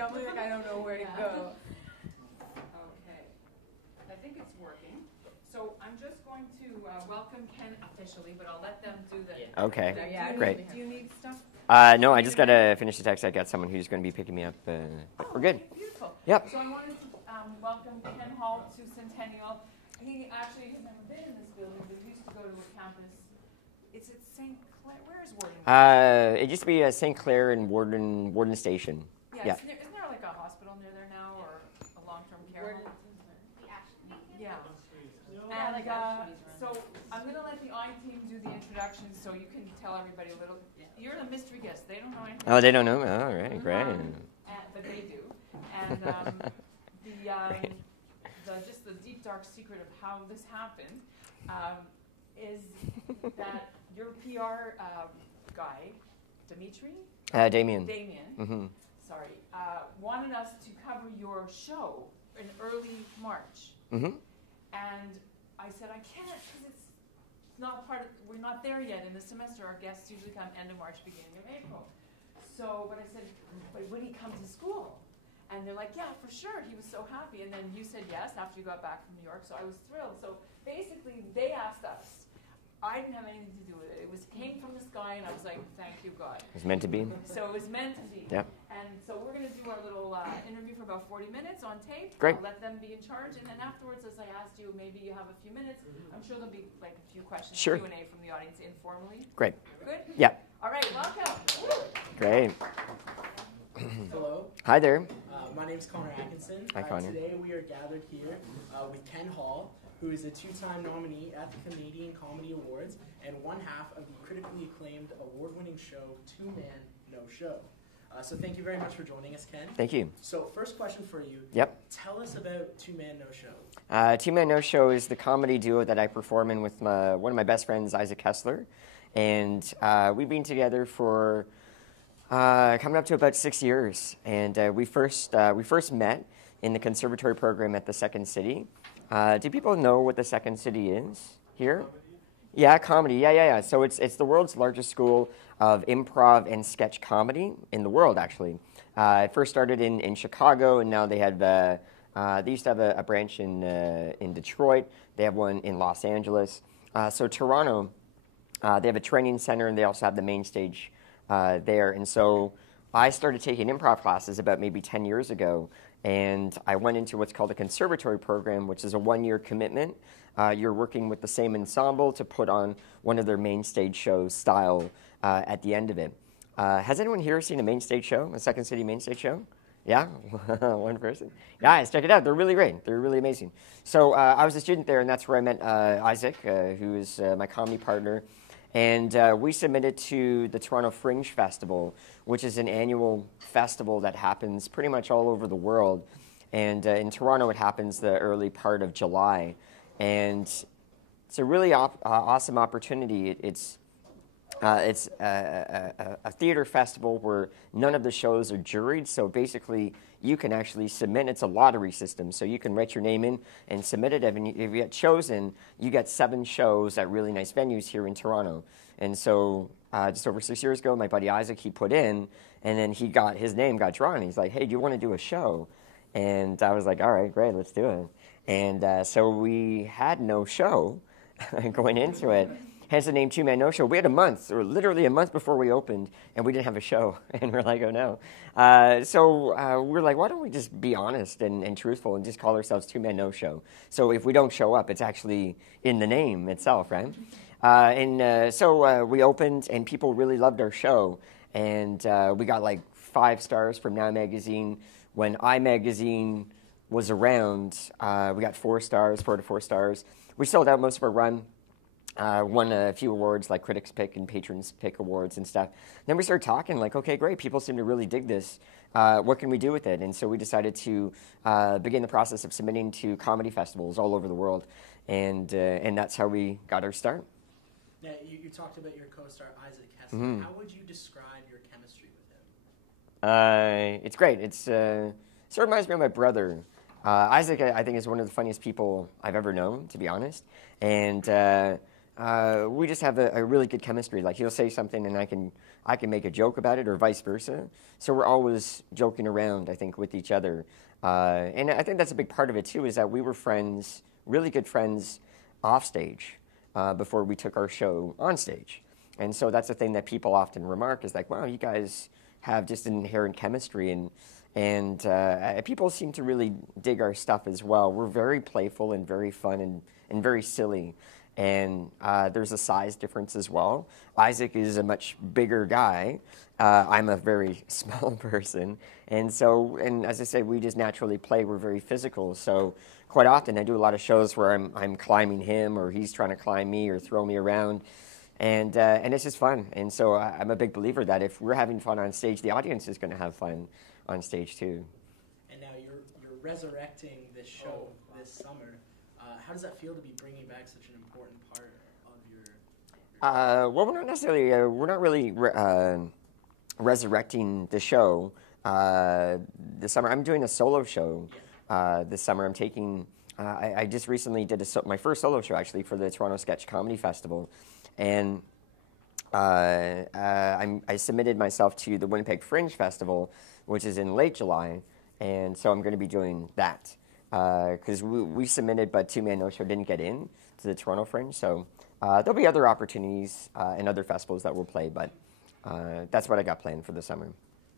I'm like, I don't know where to go. Okay. I think it's working. So I'm just going to welcome Ken officially, but I'll let them do the... Okay, Yeah, great. Do you need stuff? No, I just got to finish the text. I got someone who's going to be picking me up. But we're good. Okay, beautiful. Yep. So I wanted to welcome Ken Hall to Centennial. He actually has never been in this building, but he used to go to a campus. Is it St. Clair? Where is Warden? It used to be St. Clair and Warden Station. Yeah. Isn't there like a hospital near there now, or a long-term care home? Yeah. And so I'm going to let the I team do the introduction so you can tell everybody a little. You're the mystery guest. They don't know anything. Oh, they don't know? All right, great. But they do. And just the deep, dark secret of how this happened is that your PR guy, Damien. Mm-hmm. Sorry, wanted us to cover your show in early March. Mm-hmm. And I said, I can't, because it's not we're not there yet in the semester. Our guests usually come end of March, beginning of April. So, but I said, but would he come to school? And they're like, yeah, for sure. He was so happy. And then you said yes after you got back from New York. So I was thrilled. So basically, they asked us. I didn't have anything to do with it. It came from the sky, and I was like, thank you, God. It was meant to be. So it was meant to be. Yeah. And so we're going to do our little interview for about 40 minutes on tape. Great. I'll let them be in charge. And then afterwards, as I asked you, maybe you have a few minutes. I'm sure there'll be like a few questions, sure. Q&A from the audience informally. Great. Good? Yeah. All right, welcome. Great. Hello. Hi there. My name is Connor Atkinson. Hi, Connor. Today we are gathered here with Ken Hall, who is a two-time nominee at the Canadian Comedy Awards and one half of the critically acclaimed award-winning show, Two Man, No Show. So thank you very much for joining us, Ken. Thank you. So first question for you. Yep. Tell us about Two Man, No Show. Two Man No Show is the comedy duo that I perform in with one of my best friends, Isaac Kessler. And we've been together for coming up to about 6 years. And we first met in the conservatory program at the Second City. Do people know what the Second City is here? Yeah, comedy. Yeah. So it's the world's largest school of improv and sketch comedy in the world, actually. It first started in Chicago, and now they used to have a branch in Detroit. They have one in Los Angeles. So Toronto, they have a training center, and they also have the main stage there. And so I started taking improv classes about maybe 10 years ago. And I went into what's called a conservatory program, which is a one-year commitment. You're working with the same ensemble to put on one of their main stage shows style at the end of it. Has anyone here seen a main stage show, a Second City main stage show? Yeah? One person? Guys, check it out. They're really great. They're really amazing. So I was a student there, and that's where I met Isaac, who is my comedy partner. And we submitted to the Toronto Fringe Festival, which is an annual festival that happens pretty much all over the world. And in Toronto, it happens the early part of July. And it's a really awesome opportunity. It's a theater festival where none of the shows are juried. So basically, you can actually submit. It's a lottery system. So you can write your name in and submit it. If you get chosen, you get 7 shows at really nice venues here in Toronto. And so just over 6 years ago, my buddy Isaac, he put in, and then his name got drawn. He's like, hey, do you want to do a show? And I was like, all right, great, let's do it. And so we had no show going into it. Hence the name Two Man No Show. We had a month, or literally a month before we opened, and we didn't have a show. And we're like, oh no. So we're like, why don't we just be honest and truthful and just call ourselves Two Man No Show? So if we don't show up, it's actually in the name itself, right? So we opened, and people really loved our show. And we got like 5 stars from Now Magazine. When iMagazine was around, we got 4 stars, 4 to 4 stars. We sold out most of our run. Won a few awards like Critics Pick and Patrons Pick awards and stuff. Then we started talking like, okay, great, people seem to really dig this. What can we do with it? And so we decided to begin the process of submitting to comedy festivals all over the world. And that's how we got our start. Now, you talked about your co-star, Isaac Kessler. Mm-hmm. How would you describe your chemistry with him? It's great. It sort of reminds me of my brother. Isaac, I think, is one of the funniest people I've ever known, to be honest. And we just have a really good chemistry. Like he'll say something and I can make a joke about it, or vice versa. So we're always joking around, I think, with each other. And I think that's a big part of it too, is that we were friends, really good friends, off stage before we took our show on stage. And so that's the thing that people often remark is like, wow, you guys have just an inherent chemistry, and people seem to really dig our stuff as well. We're very playful and very fun and very silly. And there's a size difference as well. Isaac is a much bigger guy. I'm a very small person. And so, and as I said, we just naturally play. We're very physical. So quite often I do a lot of shows where I'm climbing him, or he's trying to climb me or throw me around. And it's just fun. And so I'm a big believer that if we're having fun on stage, the audience is going to have fun on stage too. And now you're resurrecting this show this summer. How does that feel to be bringing back such an important part of your well, we're not really resurrecting the show this summer. I'm doing a solo show this summer. I'm taking, I just recently did my first solo show actually for the Toronto Sketch Comedy Festival. And I submitted myself to the Winnipeg Fringe Festival, which is in late July. And so I'm going to be doing that. Because we submitted, but Two Man No Show didn't get in to the Toronto Fringe. So there'll be other opportunities and other festivals that we'll play, but that's what I got planned for the summer.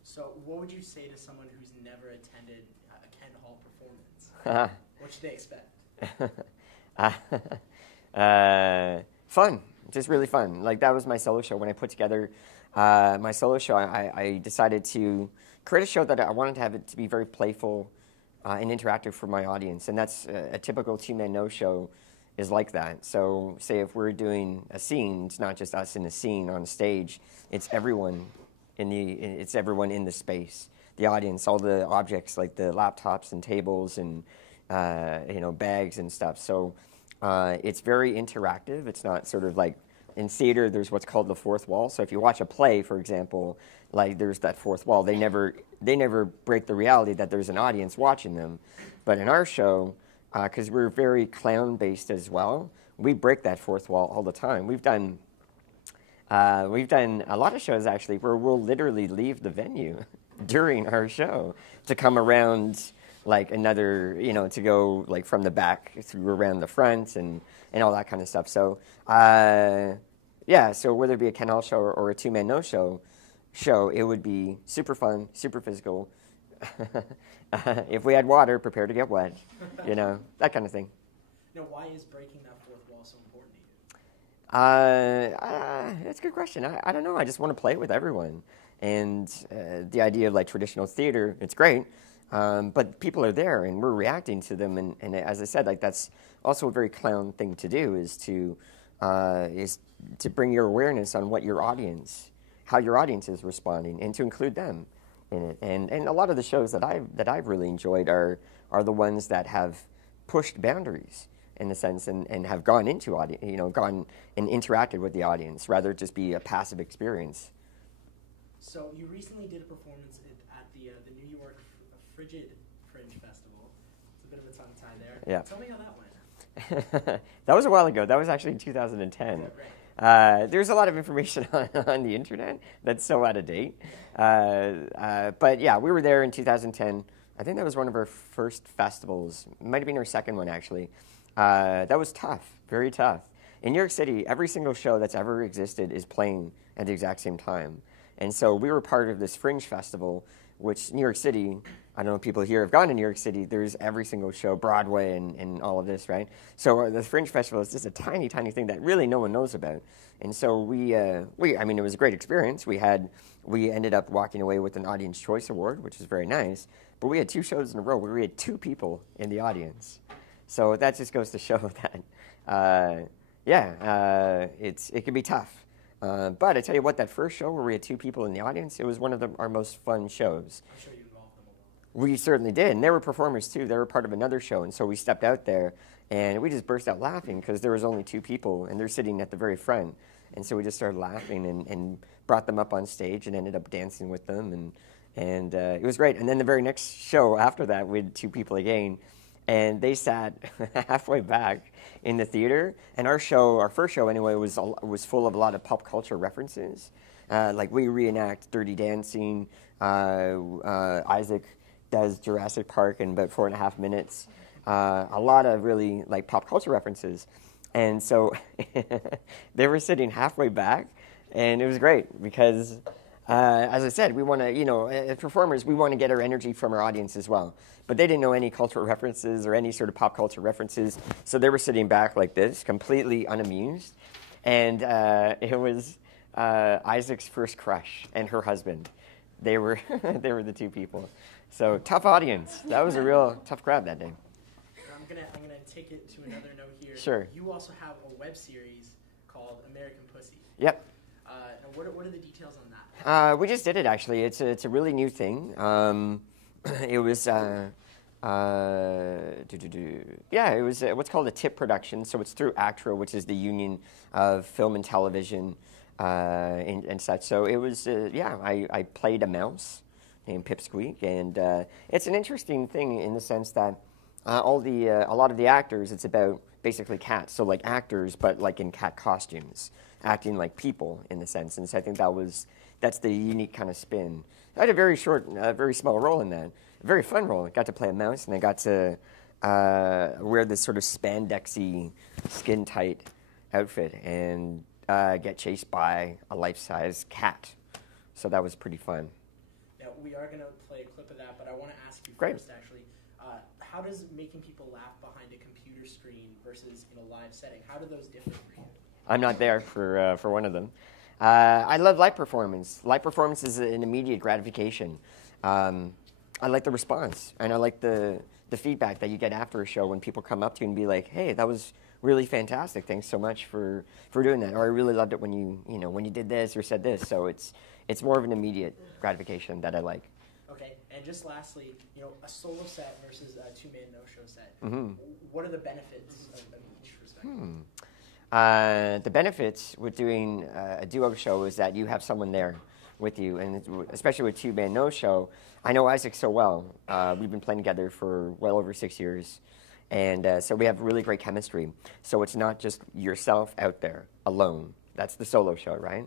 So what would you say to someone who's never attended a Ken Hall performance? What should they expect? Fun, just really fun. Like that was my solo show. When I put together my solo show, I decided to create a show that I wanted to have it to be very playful and interactive for my audience, and that's a typical Two Man No Show is like that. So say if we're doing a scene, it's not just us in the scene on stage, it's everyone in the space, the audience, all the objects like the laptops and tables and bags and stuff. So it's very interactive. It's not sort of like in theater there's what's called the fourth wall. So if you watch a play, for example, like there's that fourth wall. They never break the reality that there's an audience watching them. But in our show, because we're very clown-based as well, we break that fourth wall all the time. We've done a lot of shows actually where we'll literally leave the venue during our show to come around like another, to go like from the back through around the front and all that kind of stuff. So so whether it be a Ken Hall show or a Two Man No Show, it would be super fun, super physical. If we had water, prepare to get wet, that kind of thing. Now, why is breaking that fourth wall so important to you? That's a good question. I don't know. I just want to play with everyone. And the idea of like traditional theater, it's great. But people are there and we're reacting to them. And as I said, like that's also a very clown thing to do is to bring your awareness on how your audience is responding, and to include them in it. And a lot of the shows that I've really enjoyed are the ones that have pushed boundaries in a sense and have gone into audience, gone and interacted with the audience rather just be a passive experience. So you recently did a performance at the New York Frigid Fringe Festival. It's a bit of a tongue tie there. Yeah. Tell me how that went. That was a while ago. That was actually in 2010. Yeah, right. There's a lot of information on the internet that's so out of date. But yeah, we were there in 2010. I think that was one of our first festivals. It might have been our second one, actually. That was tough, very tough. In New York City, every single show that's ever existed is playing at the exact same time. And so we were part of this Fringe Festival, which New York City, I don't know if people here have gone to New York City, there's every single show, Broadway and all of this, right? So the Fringe Festival is just a tiny, tiny thing that really no one knows about. And so it was a great experience. We ended up walking away with an Audience Choice Award, which was very nice. But we had 2 shows in a row where we had 2 people in the audience. So that just goes to show that, it can be tough. But I tell you what, that first show where we had 2 people in the audience, it was one of our most fun shows. I'm sure you involved them a lot. We certainly did, and they were performers too. They were part of another show, and so we stepped out there, and we just burst out laughing because there was only 2 people, and they're sitting at the very front. And so we just started laughing and brought them up on stage and ended up dancing with them, and it was great. And then the very next show after that, we had 2 people again, and they sat halfway back in the theater. And our first show anyway, was full of a lot of pop culture references. Like we reenact Dirty Dancing. Isaac does Jurassic Park in about 4.5 minutes. A lot of really like pop culture references. And so they were sitting halfway back, and it was great because, as I said, we want to, as performers, we want to get our energy from our audience as well. But they didn't know any cultural references or any sort of pop culture references, so they were sitting back like this, completely unamused. And it was Isaac's first crush and her husband. They were the two people. So tough audience. That was a real tough crowd that day. I'm gonna take it to another note here. Sure. You also have a web series called American Pussy. Yep. And what are the details on that? We just did it actually. It's a really new thing. It was it was what's called a TIP production. So it's through ACTRA, which is the Union of Film and Television and such. So it was I played a mouse named Pipsqueak, and it's an interesting thing in the sense that a lot of the actors, it's about basically cats. So like actors, but like in cat costumes, acting like people in the sense. And so I think that's the unique kind of spin. I had a very small role in that. A very fun role. I got to play a mouse, and I got to wear this sort of spandexy, skin-tight outfit and get chased by a life-size cat. So that was pretty fun. Now, we are going to play a clip of that, but I want to ask you Great. first, actually, how does making people laugh behind a computer screen versus in a live setting, how do those differ for you? I'm not there for one of them. I love live performance. Live performance is an immediate gratification. I like the response, and I like the feedback that you get after a show when people come up to you and be like, "Hey, that was really fantastic. Thanks so much for doing that." Or I really loved it when you did this or said this. So it's more of an immediate gratification that I like. Okay, and just lastly, a solo set versus a two-man no-show set. Mm-hmm. What are the benefits of each respect? The benefits with doing a duo show is that you have someone there with you, and especially with two-man no-show, I know Isaac so well. We've been playing together for well over 6 years, and so we have really great chemistry. So it's not just yourself out there alone. That's the solo show, right?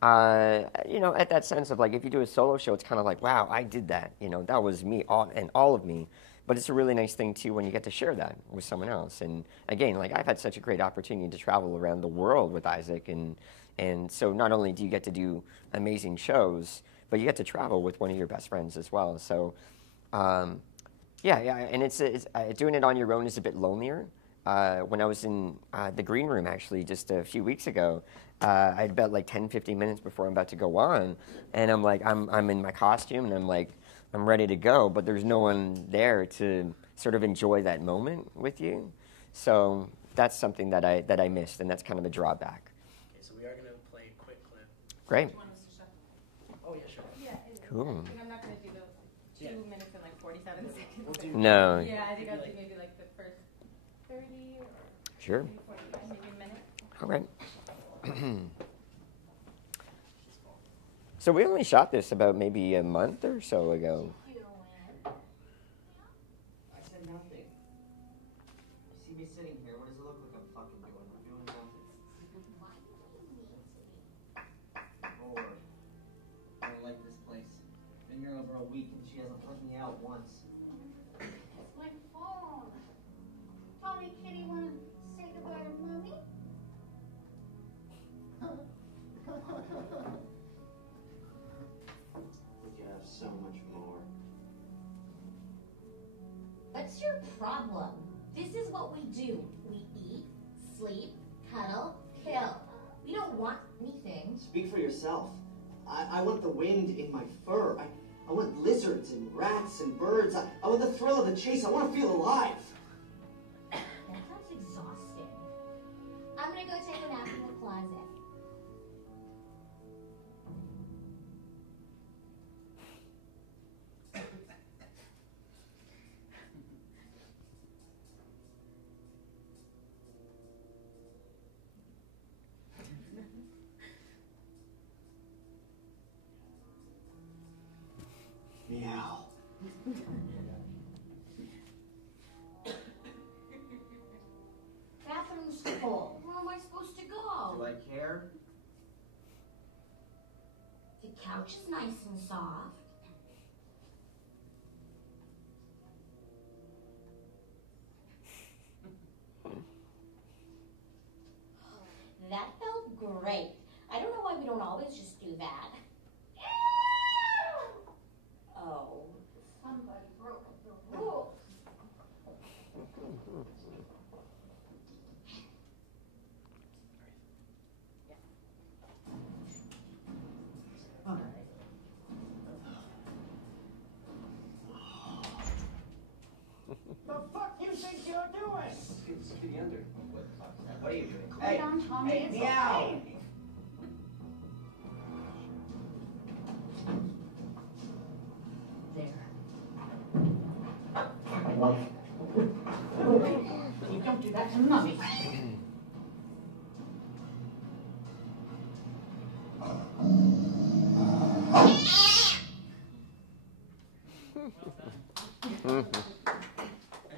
At that sense of like, if you do a solo show, it's kind of like, wow, I did that. That was me, all of me. But it's a really nice thing, too, when you get to share that with someone else. And again, like I've had such a great opportunity to travel around the world with Isaac. And so not only do you get to do amazing shows, but you get to travel with one of your best friends as well. So, and it's doing it on your own is a bit lonelier. When I was in the green room, actually, just a few weeks ago, I had about like 10, 15 minutes before I'm about to go on. And I'm like, I'm in my costume, and I'm like, I'm ready to go, but there's no one there to sort of enjoy that moment with you. So that's something that I missed, and that's kind of a drawback. Okay, so we are going to play a quick clip. Great. Do you want us to shuffle? Oh, yeah, sure. Yeah. Cool. I think I'm not going to do the 2 minutes and like 47 seconds. We'll do No. Yeah, I think I'll do maybe like the first 30 or Sure. maybe 45, maybe a minute. All right. So we only shot this about maybe a month or so ago. I said nothing. You see me sitting here, what does it look like I'm fucking doing? I'm doing nothing. Bored. I don't like this place. Been here over a week and she hasn't let me out once. It's my phone. Tommy, Kitty, wanna say goodbye to Mommy? We could have so much more. What's your problem? This is what we do. We eat, sleep, cuddle, kill. We don't want anything. Speak for yourself. I want the wind in my fur. I want lizards and rats and birds. I want the thrill of the chase. I want to feel alive. That sounds exhausting. I'm gonna go take a nap in the closet. Meow. couch is nice and soft. That felt great. I don't know why we don't always just do that. Oh, somebody broke the rules. The fuck you think you're doing? It's getting under. What are you doing? Calm down, Tommy. Hey, It's meow. okay. You don't do that to Mummy.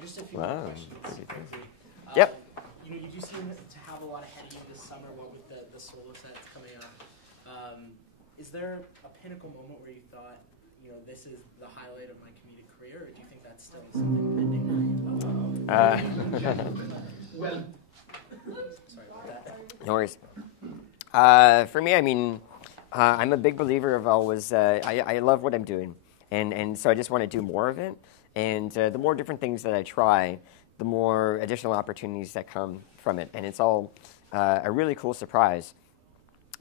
Just a few Wow. more questions quickly. Yep. You know, you do seem to have a lot ahead of you this summer, what with the solo sets coming up. Is there a pinnacle moment where you thought, you know, this is the highlight of my comedic career, or do you think that's still something pending? Well, Sorry about that. No worries. For me, I mean, I'm a big believer of always, I love what I'm doing. And so I just want to do more of it. And the more different things that I try, the more additional opportunities that come from it. And it's all a really cool surprise.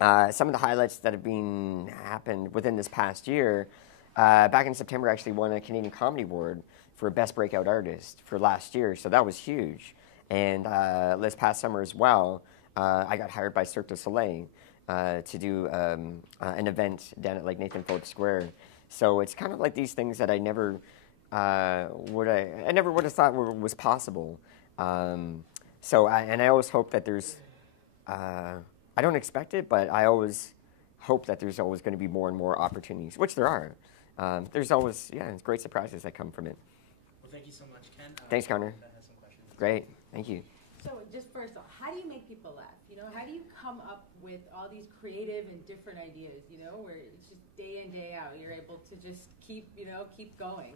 Some of the highlights that have been happened within this past year, back in September, I actually won a Canadian Comedy Award for Best Breakout Artist for last year. So that was huge. And this past summer as well, I got hired by Cirque du Soleil to do an event down at like Nathan Phillips Square. So it's kind of like these things that I never would have thought was possible. So I always hope that there's I don't expect it, but I always hope that there's always going to be more and more opportunities, which there are. There's always great surprises that come from it. Well, thank you so much, Ken. Thanks, Connor. That has some questions. Great, thank you. So just first off, how do you make people laugh? You know, how do you come up with all these creative and different ideas, you know, where it's just day in, day out, you're able to just keep going?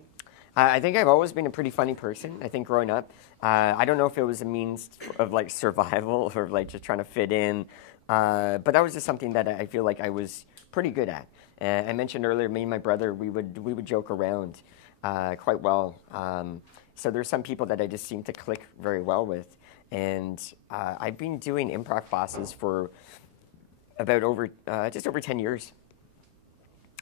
I think I've always been a pretty funny person. I think growing up, I don't know if it was a means of like survival or like just trying to fit in, but that was just something that I feel like I was pretty good at. I mentioned earlier, me and my brother, we would joke around quite well. So there's some people that I just seem to click very well with, and I've been doing improv classes for about just over 10 years,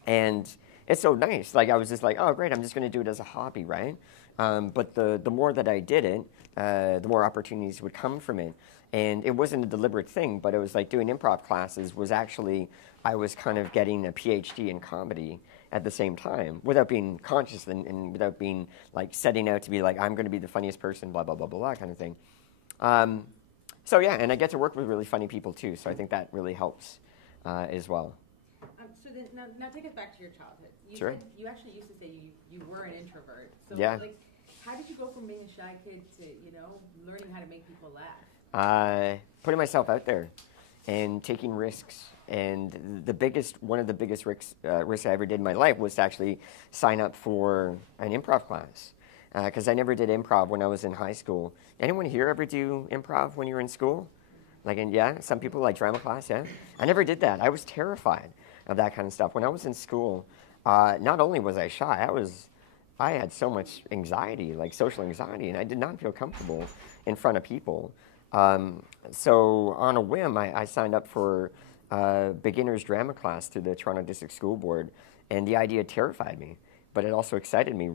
and it's so nice. Like I was just like, oh great, I'm just going to do it as a hobby, right? But the more that I did it, the more opportunities would come from it. And it wasn't a deliberate thing, but it was like doing improv classes was actually, I was kind of getting a PhD in comedy at the same time, without being conscious and without being like setting out to be like, I'm going to be the funniest person, blah, blah, blah, blah, blah kind of thing. So yeah, and I get to work with really funny people too, so I think that really helps as well. So then, now take us back to your childhood. You Sure. said, you actually used to say you were an introvert. So Yeah. like, how did you go from being a shy kid to, you know, learning how to make people laugh? Putting myself out there and taking risks. And one of the biggest risks I ever did in my life was to actually sign up for an improv class. Because I never did improv when I was in high school. Anyone here ever do improv when you were in school? Some people like drama class, yeah? I never did that. I was terrified of that kind of stuff. When I was in school, not only was I shy, I had so much anxiety, like social anxiety, and I did not feel comfortable in front of people. So on a whim, I signed up for a beginner's drama class through the Toronto District School Board, and the idea terrified me, but it also excited me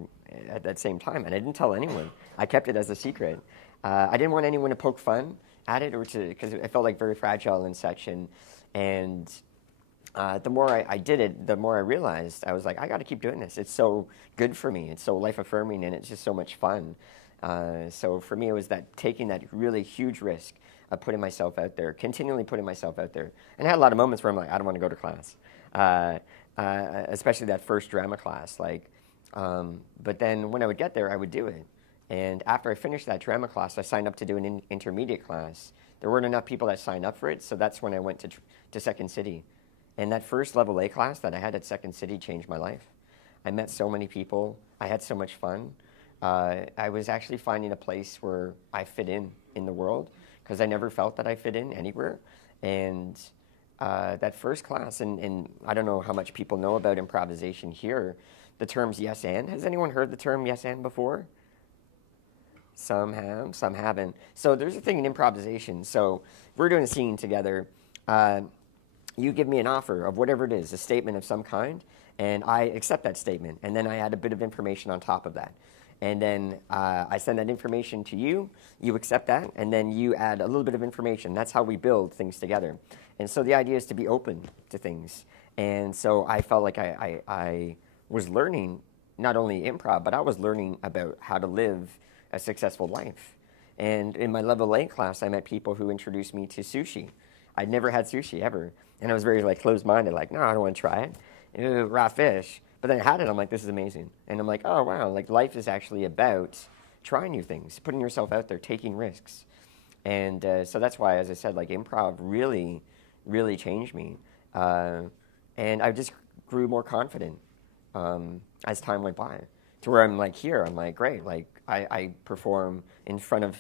at that same time, and I didn't tell anyone. I kept it as a secret. I didn't want anyone to poke fun at it, because it felt like very fragile and such, and the more I did it, the more I realized, I was like, I got to keep doing this. It's so good for me. It's so life-affirming, and it's just so much fun. So for me, it was taking that really huge risk of putting myself out there, continually putting myself out there. And I had a lot of moments where I'm like, I don't want to go to class, especially that first drama class. But then when I would get there, I would do it. And after I finished that drama class, I signed up to do an intermediate class. There weren't enough people that signed up for it, so that's when I went to Second City. And that first level A class that I had at Second City changed my life. I met so many people. I had so much fun. I was actually finding a place where I fit in the world, because I never felt that I fit in anywhere. And that first class, and I don't know how much people know about improvisation here, the terms yes and. Has anyone heard the term yes and before? Some have, some haven't. So there's a thing in improvisation. So we're doing a scene together. You give me an offer of whatever it is, a statement of some kind, and I accept that statement. And then I add a bit of information on top of that. And then I send that information to you, you accept that, and then you add a little bit of information. That's how we build things together. And so the idea is to be open to things. And so I felt like I was learning not only improv, but I was learning about how to live a successful life. And in my level A class, I met people who introduced me to sushi. I'd never had sushi ever. And I was very like closed-minded, like, no, I don't want to try it. Ew, raw fish. But then I had it, I'm like, this is amazing. And I'm like, oh, wow, like life is actually about trying new things, putting yourself out there, taking risks. And so that's why, as I said, like improv really, really changed me. And I just grew more confident as time went by, to where I'm like here, I'm like, great, like I perform in front of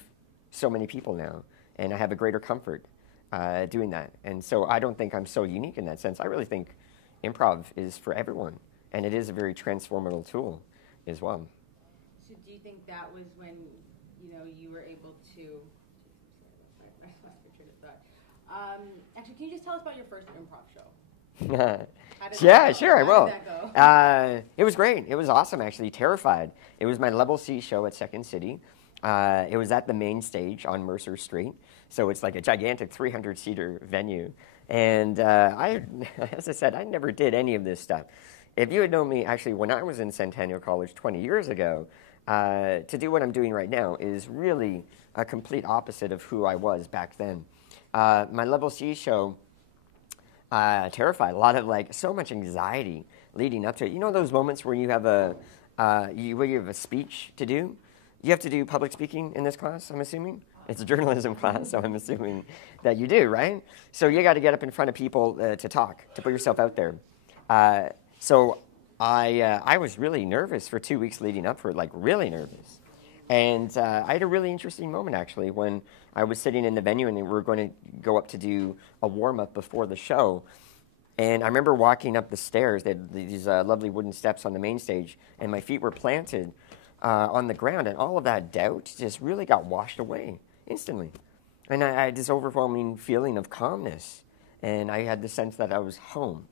so many people now, and I have a greater comfort doing that. And so I don't think I'm so unique in that sense. I really think improv is for everyone. And it is a very transformative tool as well. So do you think that was when, you were able to, I lost my train of thought. Actually, can you just tell us about your first improv show? Yeah, sure, I will. How did that go? It was great. It was awesome, actually. Terrified. It was my level C show at Second City. It was at the main stage on Mercer Street. So it's like a gigantic 300-seater venue. And as I said, I never did any of this stuff. If you had known me, actually, when I was in Centennial College 20 years ago, to do what I'm doing right now is really a complete opposite of who I was back then. My level C show, terrified. A lot of so much anxiety leading up to it. You know those moments where you have where you have a speech to do? You have to do public speaking in this class, I'm assuming? It's a journalism class, so I'm assuming that you do, right? So you got to get up in front of people to talk, to put yourself out there. So I was really nervous for 2 weeks leading up for it, really nervous. And I had a really interesting moment, actually, when I was sitting in the venue and we were going to go up to do a warm-up before the show. And I remember walking up the stairs. They had these lovely wooden steps on the main stage, and my feet were planted on the ground, and all of that doubt just really got washed away instantly. And I had this overwhelming feeling of calmness, and I had the sense that I was home.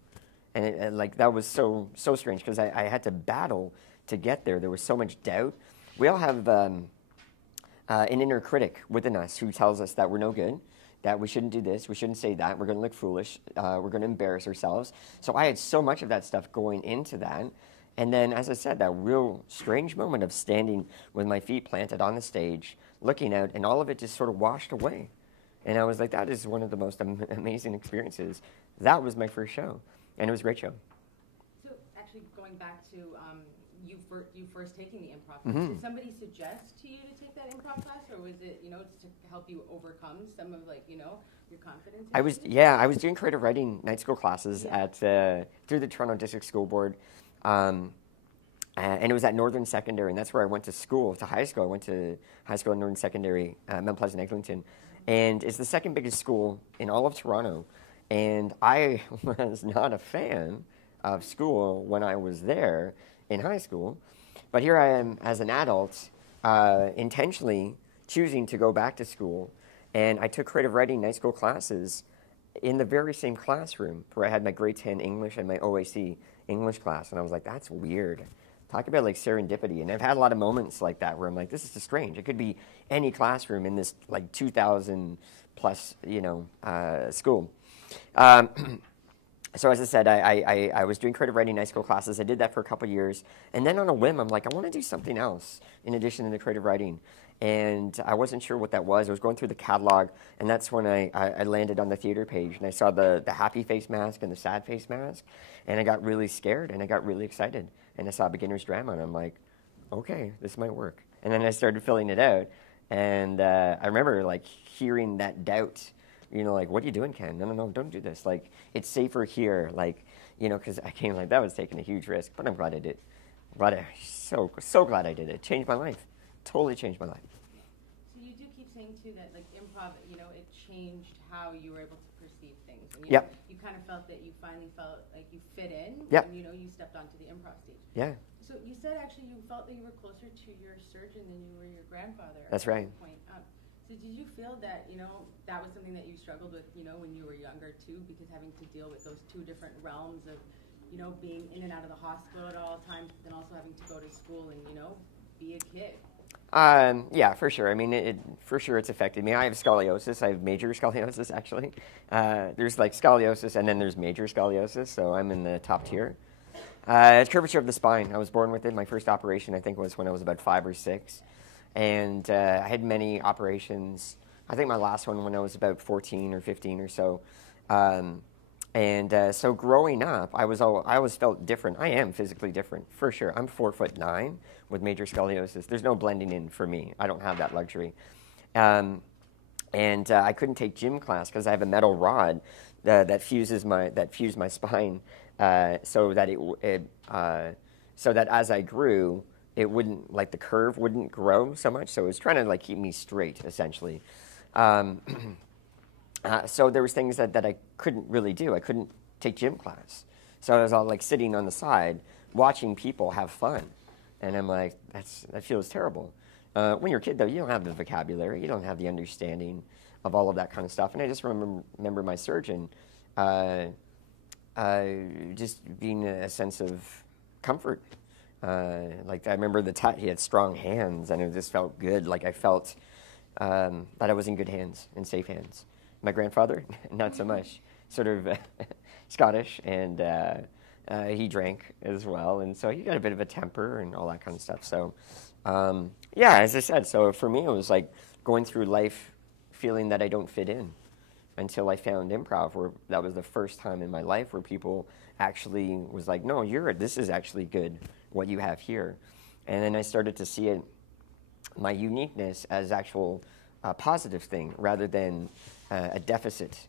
And that was so strange, because I had to battle to get there. There was so much doubt. We all have an inner critic within us who tells us that we're no good, that we shouldn't do this, we shouldn't say that, we're going to look foolish, we're going to embarrass ourselves. So I had so much of that stuff going into that. And then, as I said, that real strange moment of standing with my feet planted on the stage, looking out, and all of it just sort of washed away. And I was like, that is one of the most amazing experiences. That was my first show. And it was a great show. So actually going back to you first taking the improv class, Mm-hmm. did somebody suggest to you to take that improv class, or was it, to help you overcome some of your confidence? I was doing creative writing night school classes at through the Toronto District School Board. And it was at Northern Secondary, and that's where I went to school, to high school. I went to high school at Northern Secondary, Mount Pleasant, Eglinton. And it's the second biggest school in all of Toronto. And I was not a fan of school when I was there in high school. But here I am as an adult, intentionally choosing to go back to school. And I took creative writing night school classes in the very same classroom where I had my grade 10 English and my OAC English class. And I was like, that's weird. Talk about serendipity. And I've had a lot of moments like that where I'm like, this is just strange. It could be any classroom in this 2,000 plus, school. So as I said, I was doing creative writing night school classes. I did that for a couple years. And then on a whim, I'm like, I want to do something else in addition to the creative writing. And I wasn't sure what that was. I was going through the catalog, and that's when I landed on the theater page. And I saw the happy face mask and the sad face mask. And I got really scared, and I got really excited. And I saw beginner's drama, and I'm like, okay, this might work. And then I started filling it out. And I remember hearing that doubt, like, what are you doing, Ken? No, don't do this. Like, it's safer here. Like, because I came like, that was taking a huge risk, but I'm glad I did. So glad I did it. Changed my life. Totally changed my life. So you do keep saying too that like improv, it changed how you were able to perceive things. And Yep. You kind of felt that you finally felt like you fit in. Yep. And you stepped onto the improv stage. Yeah. So you said actually you felt that you were closer to your surgeon than you were your grandfather. That's at right. one point. So did you feel that that was something that you struggled with when you were younger too, because having to deal with those two different realms of being in and out of the hospital at all times, but then also having to go to school and be a kid? Yeah, for sure. I mean, for sure it's affected me. I have scoliosis. I have major scoliosis, actually. There's like scoliosis, and then there's major scoliosis, so I'm in the top tier. It's curvature of the spine. I was born with it. My first operation, I think, was when I was about 5 or 6. And I had many operations. I think my last one when I was about 14 or 15 or so. So growing up, I always felt different. I am physically different, for sure. I'm 4'9" with major scoliosis. There's no blending in for me. I don't have that luxury. I couldn't take gym class because I have a metal rod that fused my spine, so that as I grew, it wouldn't, like, the curve wouldn't grow so much. So it was trying to like keep me straight, essentially. So there was things that I couldn't really do. I couldn't take gym class. So I was all like sitting on the side watching people have fun. And I'm like, that feels terrible. When you're a kid, though, you don't have the vocabulary. You don't have the understanding of all of that kind of stuff. And I just remember my surgeon just being a sense of comfort. Like, I remember he had strong hands, and it just felt good. Like, I felt that I was in good hands, in safe hands. My grandfather, not so much. Sort of Scottish, and he drank as well, and so he got a bit of a temper and all that kind of stuff. So, yeah, as I said, so for me it was like going through life feeling that I don't fit in until I found improv, where that was the first time in my life where people actually was like, no, this is actually good, what you have here. And then I started to see my uniqueness as actual positive thing rather than a deficit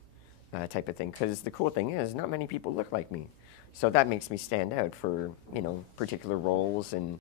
type of thing. Because the cool thing is, not many people look like me. So that makes me stand out for, particular roles and